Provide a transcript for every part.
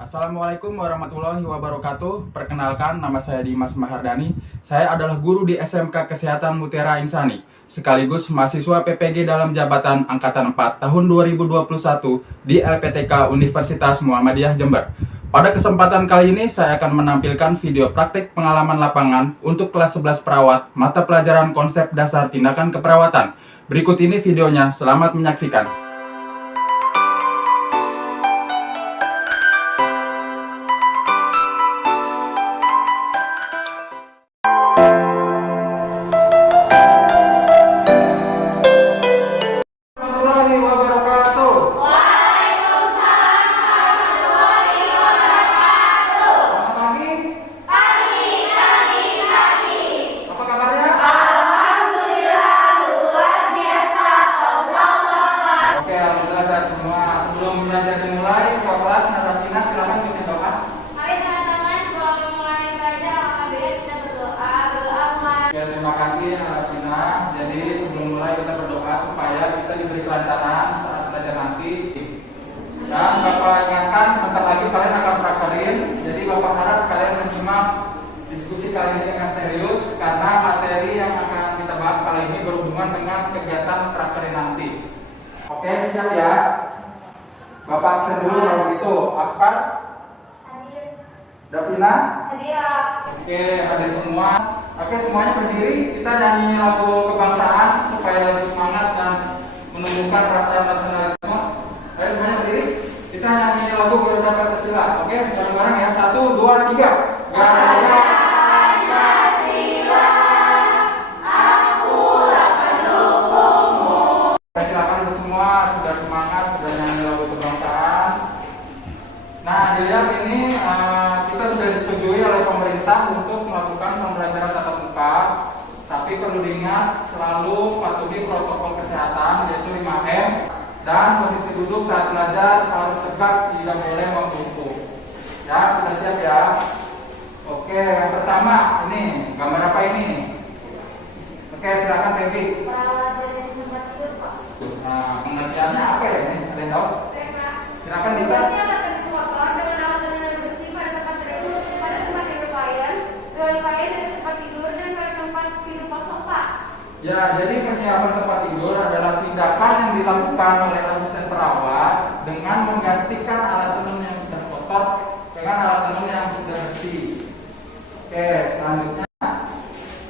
Assalamualaikum warahmatullahi wabarakatuh. Perkenalkan, nama saya Dimas Mahardani. Saya adalah guru di SMK Kesehatan Mutiara Insani, sekaligus mahasiswa PPG dalam jabatan Angkatan 4 tahun 2021 di LPTK Universitas Muhammadiyah Jember. Pada kesempatan kali ini, saya akan menampilkan video praktik pengalaman lapangan untuk kelas 11 perawat, mata pelajaran konsep dasar tindakan keperawatan. Berikut ini videonya, selamat menyaksikan. Terima kasih Tina. Jadi sebelum mulai kita berdoa supaya kita diberi kelancaran saat belajar nanti. Dan Bapak ingatkan sebentar lagi kalian akan prakterin. Jadi Bapak harap kalian menyimak diskusi kali ini dengan serius karena materi yang akan kita bahas kali ini berhubungan dengan kegiatan prakterin nanti. Oke, siap ya. Bapak absen dulu kalau begitu. Akbar? Hadir. Davina? Hadir. Oke, hadir semua. Oke, semuanya berdiri, kita nyanyi lagu kebangsaan supaya lebih semangat dan menumbuhkan rasa nasionalisme. Ayo semuanya berdiri, kita nyanyi lagu Garuda Pancasila. Oke, bareng-bareng ya, 1, 2, 3. Garuda Pancasila, akulah pendukungmu. Silakan untuk semua, sudah semangat, sudah nyanyi lagu kebangsaan. Nah, dilihat ini kita sudah disetujui oleh pemerintah untuk melakukan pembelajaran tatap muka, tapi perlu diingat selalu patuhi protokol kesehatan yaitu 5M, dan posisi duduk saat belajar harus tegak, tidak boleh membungkuk. Ya, sudah siap ya? Oke, yang pertama ini gambar apa ini? Oke, silakan Devi. Nah, pengertiannya apa ya ini? Ada yang tahu? Silakan Dita. Ya, jadi penyiapan tempat tidur adalah tindakan yang dilakukan oleh asisten perawat dengan menggantikan alat tenun yang sudah kotor dengan alat tenun yang sudah bersih. Oke, selanjutnya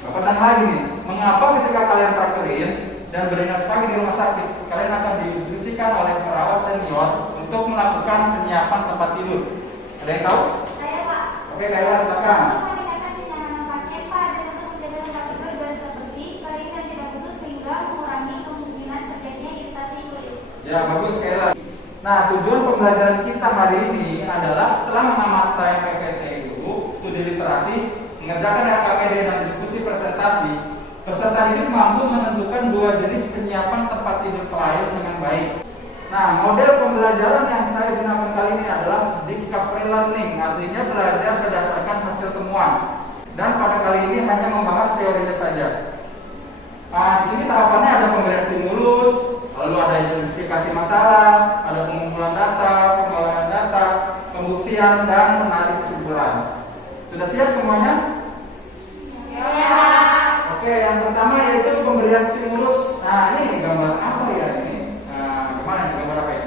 Bapak tanya lagi nih, mengapa ketika kalian prakterin dan beringas pagi di rumah sakit, kalian akan diinstruksikan oleh perawat senior untuk melakukan penyiapan tempat tidur? Ada yang tahu? Saya, Pak. Oke, Kayla, silakan. Ya, bagus sekali lagi. Nah, tujuan pembelajaran kita hari ini adalah setelah menamatkan PPTU, studi literasi, mengerjakan RKPD dan diskusi presentasi, peserta didik mampu menentukan 2 jenis penyiapan tempat tidur klien dengan baik. Nah, model pembelajaran yang saya gunakan kali ini adalah discovery learning, artinya belajar berdasarkan hasil temuan. Dan pada kali ini hanya membahas teorinya saja. Nah, di sini tahapannya ada pemberian stimulus, lalu ada identifikasi masalah, ada pengumpulan data, pengolahan data, pembuktian, dan menarik kesimpulan. Sudah siap semuanya? Ya. Oke, yang pertama yaitu pemberian stimulus. Nah, ini gambar apa ya ini? Nah, gimana gambar apa ya?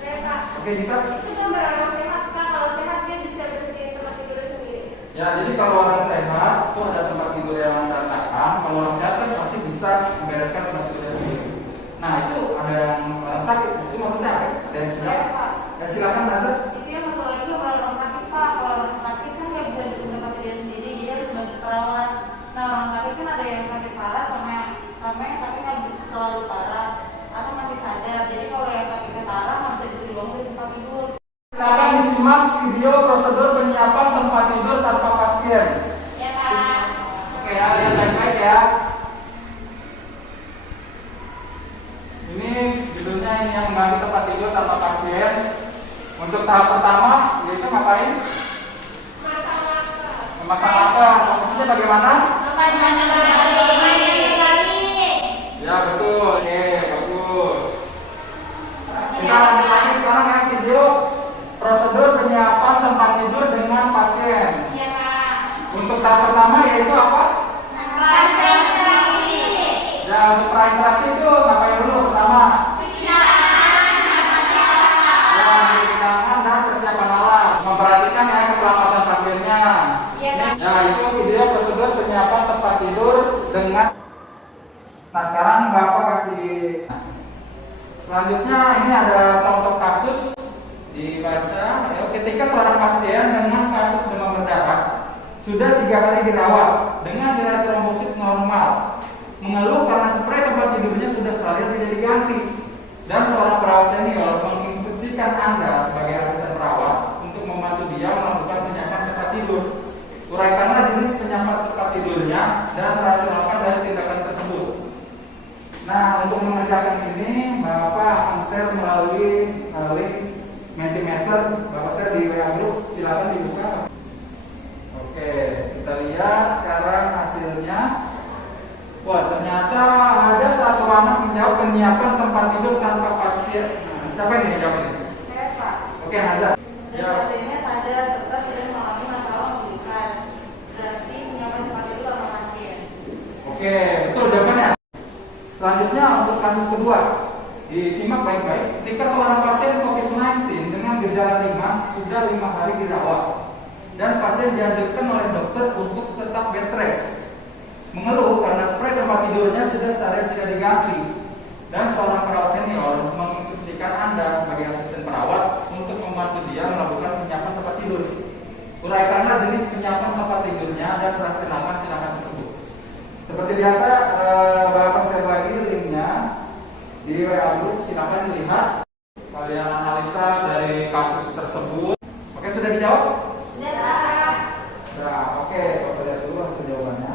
Sehat. Oke, Cita. Itu gambar orang sehat, Pak. Kalau sehat dia bisa berdiri tempat tidur sendiri. Ya, jadi kalau orang sehat itu ada tempat tidur yang berantakan. Kalau orang sehat kan pasti bisa membereskan tempat tidur sendiri. Nah, itu ada yang sakit, itu maksudnya apa? Ada yang sedang? Ya, silakan Nazar. Itu yang masalah itu kalau orang sakit, Pak. Kalau orang sakit kan nggak bisa duduk tempat tidur sendiri, jadi harus bantu perawat. Nah, orang sakit kan ada yang sakit parah sama yang sakit nggak terlalu parah atau masih sadar. Jadi kalau yang sakitnya parah nggak bisa disuruh bangun di tempat tidur. Silakan disimak video prosedur penyiapan tempat tidur tanpa pasien. Ya, Pak. Oke ya, lihat baik-baik ya. Ini judulnya ini yang mengganti tempat tidur tanpa pasien. Untuk tahap pertama yaitu ngapain? Memasang apa? Posisinya bagaimana? Ya, betul. Oke, bagus. Kita lanjut lagi sekarang yang video prosedur penyiapan tempat tidur dengan pasien. Iya, Pak. Untuk tahap pertama yaitu apa? Konsentrasi. Ya, untuk prainteraksi itu ngapain dulu pertama? Ya, mencuci tangan dan persiapan alat. Memperhatikan ya keselamatan pasiennya. Iya, Pak. Ya, itu video prosedur penyiapan tempat tidur dengan. Nah, sekarang Bapak kasih. Selanjutnya ini ada contoh kasus dibaca. Ya, ketika seorang pasien dengan kasus demam berdarah sudah 3 hari dirawat dengan nilai trombosit normal, mengeluh karena spray tempat tidurnya sudah seharian tidak diganti, dan seorang perawat senior menginstruksikan Anda sebagai asisten perawat untuk membantu dia melakukan penyiapan tempat tidur. Uraikanlah jenis penyiapan tempat tidurnya dan rasionalkan dari tindakan tersebut. Nah, untuk mengerjakan ini Bapak akan share melalui link Mentimeter. Bapak share di WA Group, silakan dibuka. Oke, kita lihat sekarang hasilnya. Wah, ternyata ada satu anak menjawab penyiapan tempat tidur tanpa pasien. Nah, siapa ini yang jawab ini? Saya, Pak. Oke, Nazar. Dan pasiennya sadar serta tidak mengalami masalah memulihkan. Berarti penyiapan tempat tidur tanpa pasien. Oke, betul jawabannya. Selanjutnya untuk kasus kedua, disimak baik-baik. Ketika seorang pasien COVID-19 dengan gejala ringan sudah 5 hari dirawat dan pasien dianjurkan oleh dokter untuk tetap bed rest, mengeluh karena spray tempat tidurnya sudah seharian tidak diganti, dan seorang perawat senior menginstruksikan Anda sebagai asisten perawat untuk membantu dia melakukan penyiapan tempat tidur. Uraikanlah jenis penyiapan tempat tidurnya dan rasionalkan tindakan tersebut. Seperti biasa, Bapak share lagi linknya di WA Group, silakan dilihat. Kalian analisa dari kasus tersebut. Oke, sudah dijawab? Nah, oke, kita lihat dulu hasil jawabannya.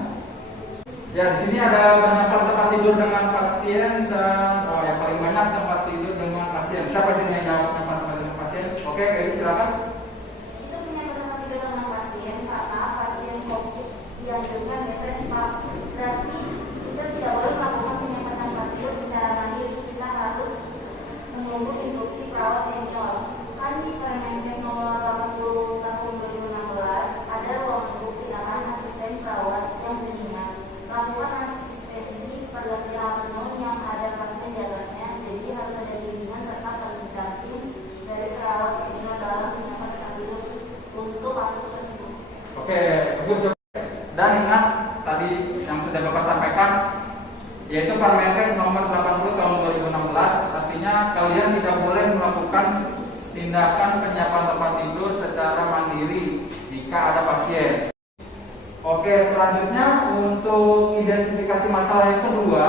Ya, di sini ada penyiapan tempat tidur dengan pasien dan yang paling banyak tempat tidur dengan pasien. Siapa sini yang jawab tempat tidur dengan pasien? Oke, Kak, silakan. Itu penyiapan tempat tidur dengan pasien karena pasien COVID dianjurkan bed rest, Pak. Berarti kita tidak boleh melakukan penyiapan tempat tidur secara mandiri. Kita harus menunggu instruksi perawat senior. Kan di Permenkes nomor 80 tahun 2016 ada ruang lingkup tindakan asisten perawat yang bunyinya lakukan asistensi pergantian alat penuh yang ada pasien di atasnya. Jadi harus ada bimbingan serta pendamping dari perawat senior dalam penyiapan tempat tidur untuk kasus tersebut. Oke, bagus. Dan ingat tadi yang sudah Bapak sampaikan, yaitu Permenkes nomor 80 tahun 2016, artinya kalian tidak boleh melakukan tindakan penyiapan tempat tidur secara mandiri jika ada pasien. Oke, selanjutnya untuk identifikasi masalah yang kedua,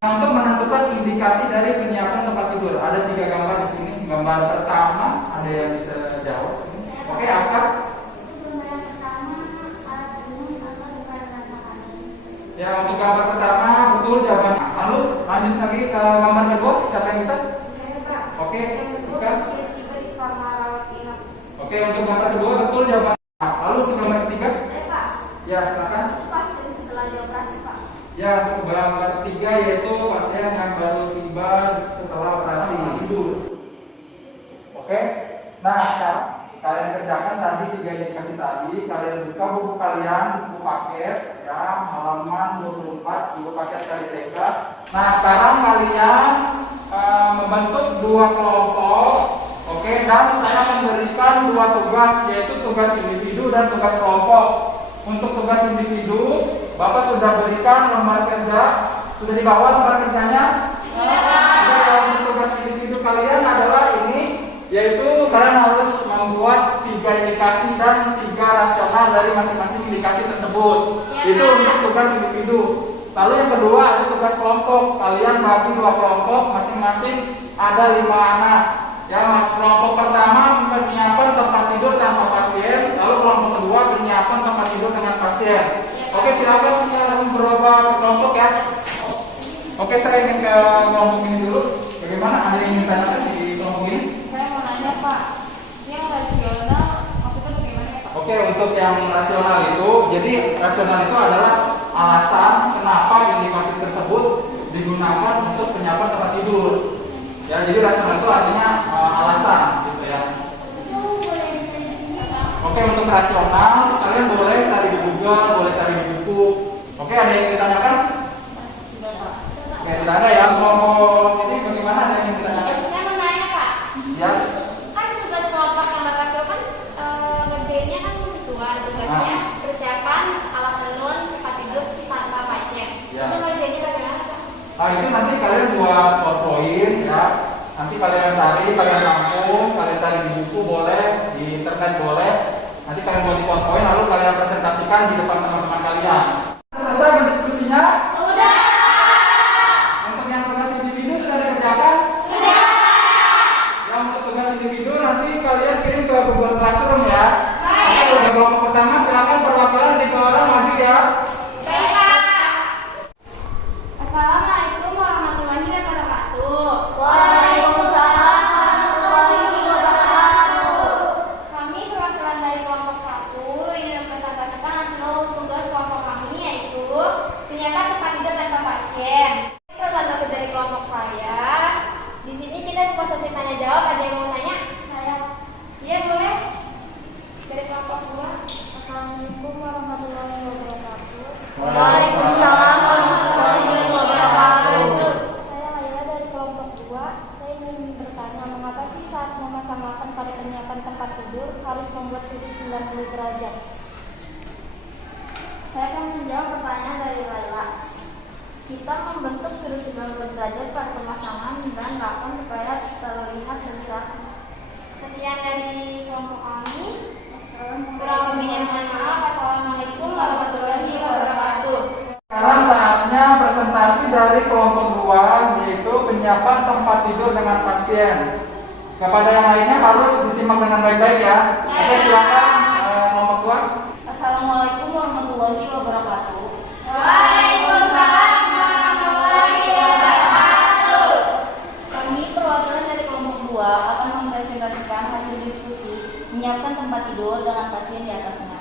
untuk menentukan indikasi dari penyiapan tempat tidur. Ada 3 gambar di sini. Gambar pertama, ada yang bisa jawab? Oke, apa? Ya, untuk gambar pertama betul jawaban. Lalu lanjut lagi ke gambar kedua, siapa yang bisa? Oke, Ika. Oke, untuk gambar kedua betul jawaban. Lalu untuk gambar ketiga? Ya, silakan. Ya, untuk gambar ketiga yaitu pasien yang baru tiba setelah operasi tidur. Oke. Nah, sekarang kalian kerjakan tadi 3 indikasi tadi. Kalian buka buku kalian, buku paket, ya, halaman 24, buku paket kali TK. Nah, sekarang kalian membentuk 2 kelompok. Oke, dan saya memberikan 2 tugas, yaitu tugas individu dan tugas kelompok. Untuk tugas individu, Bapak sudah berikan lembar kerja. Sudah dibawa lembar kerjanya? Iya. Untuk tugas individu kalian adalah ini, yaitu kalian harus membuat 3 indikasi dan 3 rasional dari masing-masing indikasi tersebut. Itu untuk tugas individu. Lalu yang kedua ada tugas kelompok. Kalian bagi 2 kelompok, masing-masing ada 5 anak. Ya, mas, kelompok pertama penyiapan tempat tidur tanpa pasien, lalu kelompok kedua penyiapan tempat tidur dengan pasien. Oke, silakan sekarang berubah ke kelompok ya. Oke, saya ingin ke kelompok ini dulu. Bagaimana? Ada yang ingin tanyakan di kelompok ini? Saya mau nanya, Pak, yang rasional maksudnya bagaimana ya, Pak? Oke, untuk yang rasional itu, jadi rasional itu adalah alasan kenapa indikasi tersebut digunakan untuk penyiapan tempat tidur. Ya, jadi rasional itu artinya alasan gitu ya. untuk rasional, kalian boleh cari di Google, boleh cari di buku. Oke, ada yang ditanyakan? Oke, tidak ada ya. Mau ini bagaimana, ada yang ditanyakan? Saya mau nanya Pak. Ya. Kan tugas kelompok yang Bapak suruh kan ngerjainnya kan dua tugasnya persiapan alat tenun, tempat tidur, tanpa pasien. Ya. Itu ngerjainnya bagaimana Pak? Nah, itu nanti kalian buat PowerPoint ya. Nanti kalian cari, kalian tampung, kalian cari di buku boleh, di internet boleh. Nanti kalian buat di PowerPoint lalu kalian presentasikan di depan teman-teman kalian. Selesai berdiskusinya? Sudah. Untuk yang tugas individu sudah dikerjakan? Sudah. Yang untuk tugas individu nanti kalian kirim ke Google Classroom ya. Oke, udah kelompok pertama silakan perwakilan 3 orang maju ya. Baik Pak. Assalamualaikum warahmatullahi wabarakatuh. Waalaikumsalam warahmatullahi wabarakatuh. Kami perwakilan dari kelompok 1 ingin mempresentasikan hasil tugas kelompok kami, yaitu penyiapan tempat tidur tanpa pasien. Presentasi dari kelompok saya. Di sini kita di sesi tanya jawab. Ada yang mau tanya? Saya. Iya boleh. Dari kelompok 2. Assalamualaikum warahmatullahi wabarakatuh. Waalaikumsalam warahmatullahi wabarakatuh. Saya Laila dari kelompok 2. Saya ingin bertanya, mengapa sih saat memasang lakon pada penyiapan tempat tidur harus membuat sudut 90 derajat? Saya akan menjawab pertanyaan dari Laila. Kita membentuk sudut 90 derajat pada pemasangan dan lakon supaya terlihat lebih rapi. Sekian dari kelompok kami. Kurang lebihnya mohon maaf. Assalamualaikum warahmatullahi wabarakatuh. Sekarang saatnya presentasi dari kelompok 2, yaitu penyiapan tempat tidur dengan pasien. Kepada yang lainnya harus disimak dengan baik-baik ya. Oke, silakan kelompok 2. Assalamualaikum warahmatullahi wabarakatuh. Waalaikumsalam warahmatullahi wabarakatuh. Kami perwakilan dari kelompok 2 akan mempresentasikan hasil diskusi menyiapkan tempat tidur dengan pasien di atasnya.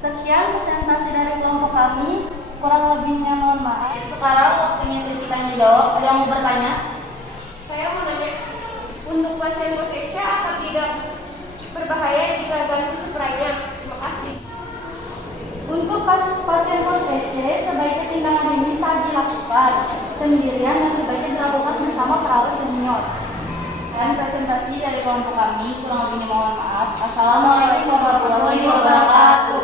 Sekian presentasi dari kelompok kami. Kurang lebihnya mohon maaf. Sekarang waktunya sesi tanya jawab. Ada yang mau bertanya? Saya mau nanya, untuk pasien hipoteksia apa tidak berbahaya jika ganti spraynya? Terima kasih. Untuk kasus pasien post-PC, sebaiknya tindakan ini tak dilakukan sendirian dan sebaiknya dilakukan bersama perawat senior. Dan presentasi dari kelompok kami, kurang lebihnya mohon maaf. Assalamualaikum warahmatullahi wabarakatuh.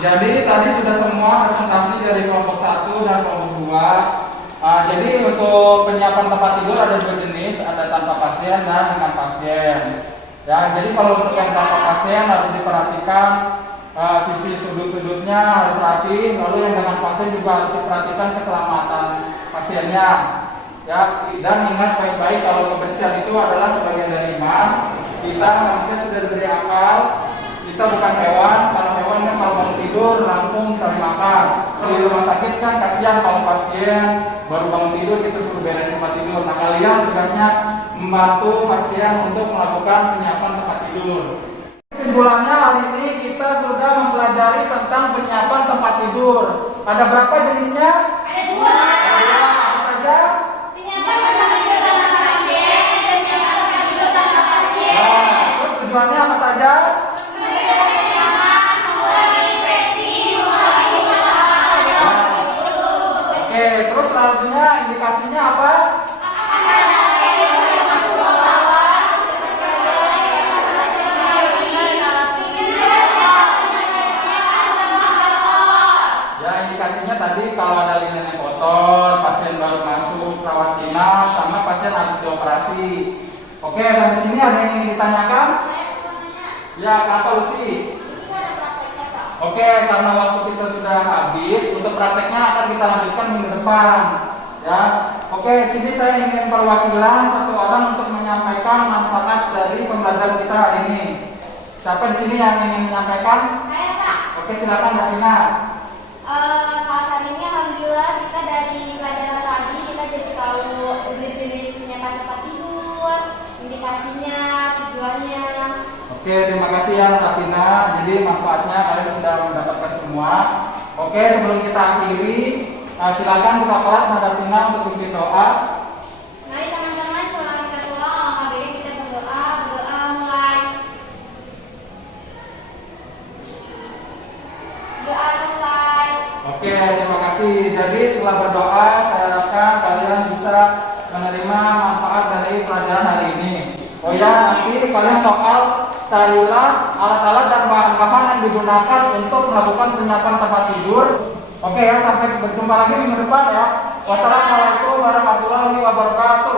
Jadi tadi sudah semua presentasi dari kelompok 1 dan kelompok 2. Jadi untuk penyiapan tempat tidur ada 2 jenis, ada tanpa pasien dan dengan pasien. Ya, jadi kalau untuk yang tanpa pasien harus diperhatikan sisi sudut-sudutnya harus rapi, lalu yang dengan pasien juga harus diperhatikan keselamatan pasiennya. Ya, dan ingat baik-baik kalau kebersihan itu adalah sebagian dari iman. Kita manusia sudah diberi akal, kita bukan hewan. Kalau hewan kan kalau bangun tidur langsung cari makan. Di rumah sakit kan kasihan kalau pasien baru bangun tidur kita suruh beres tempat tidur. Nah, kalian tugasnya membantu pasien untuk melakukan penyiapan tempat tidur. Kesimpulannya hari ini kita sudah mempelajari tentang penyiapan tempat tidur. Ada berapa jenisnya? Ada 2. Apa saja? Penyiapan tempat tidur tanpa pasien dan penyiapan tempat tidur tanpa pasien. Nah, terus tujuannya apa saja? Mengurangi nyaman, mengurangi infeksi, mengurangi masalah. Oke, terus selanjutnya indikasinya apa? Ya, indikasinya tadi kalau ada linen yang kotor, pasien baru masuk, rawat inap, sama pasien habis dioperasi. Oke, sampai sini ada yang ingin ditanyakan? Ya, kenapa Lucy? Oke, karena waktu kita sudah habis, untuk prakteknya akan kita lanjutkan minggu depan. Ya, oke, sini saya ingin perwakilan 1 orang untuk menyampaikan manfaat dari pembelajaran kita hari ini. Siapa di sini yang ingin menyampaikan? Saya Pak. Oke, silakan Davina. Saat hari ini alhamdulillah kita dari pelajaran tadi kita jadi tahu jenis-jenis penyiapan tempat tidur, indikasinya, tujuannya. Oke, terima kasih ya Davina. Jadi manfaatnya kalian sudah mendapatkan semua. Oke, sebelum kita akhiri, silakan buka kelas Davina untuk bikin doa. Mari teman-teman setelah kita pulang, alhamdulillah kita berdoa mulai. terima kasih. Jadi setelah berdoa, saya harapkan kalian bisa menerima manfaat dari pelajaran hari ini. Oh ya, nanti kalian soal carilah alat-alat dan bahan-bahan yang digunakan untuk melakukan penyiapan tempat tidur. Oke ya, sampai berjumpa lagi minggu depan ya. Wassalamualaikum warahmatullahi wabarakatuh.